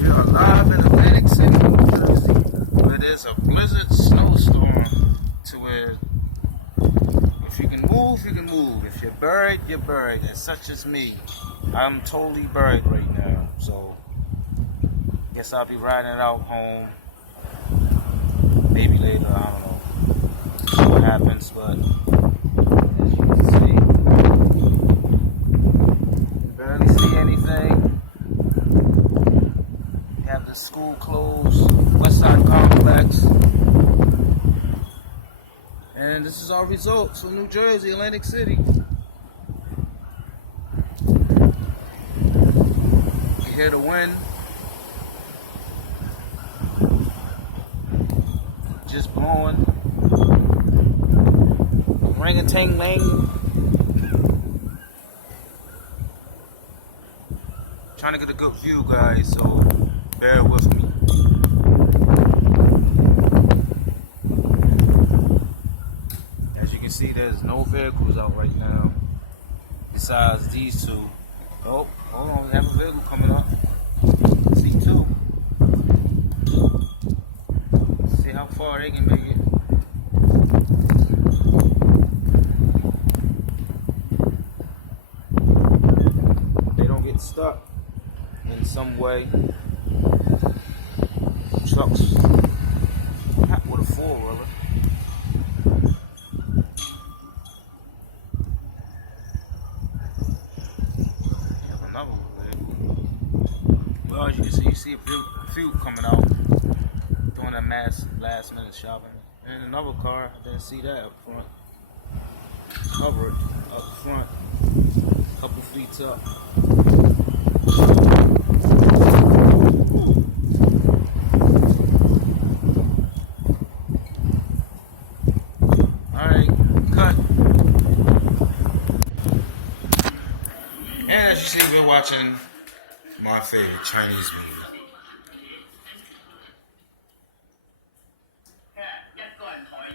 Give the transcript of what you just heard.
We are live in Atlantic City, New Jersey, where there's a blizzard snowstorm to where if you can move, you can move. If you're buried, you're buried. And such as me, I'm totally buried right now. So, guess I'll be riding it out home. Maybe later, I don't know. See what happens, but as you can see, you barely see anything. Have the school closed, Westside Complex. And this is our results from New Jersey, Atlantic City. You hear the wind. Just blowing. Ring-a-ting-ling. Trying to get a good view, guys, so bear with me. As you can see, there's no vehicles out right now besides these two. Oh, hold on, we have a vehicle coming up. See two. See how far they can make it. They don't get stuck in some way. Trucks with a four-wheeler. Have another vehicle. Well, as you can see, a few coming out doing that last-minute shopping. And another car, I didn't see that up front. Covered up front, couple feet up. And as you see, we're watching my favorite Chinese movie.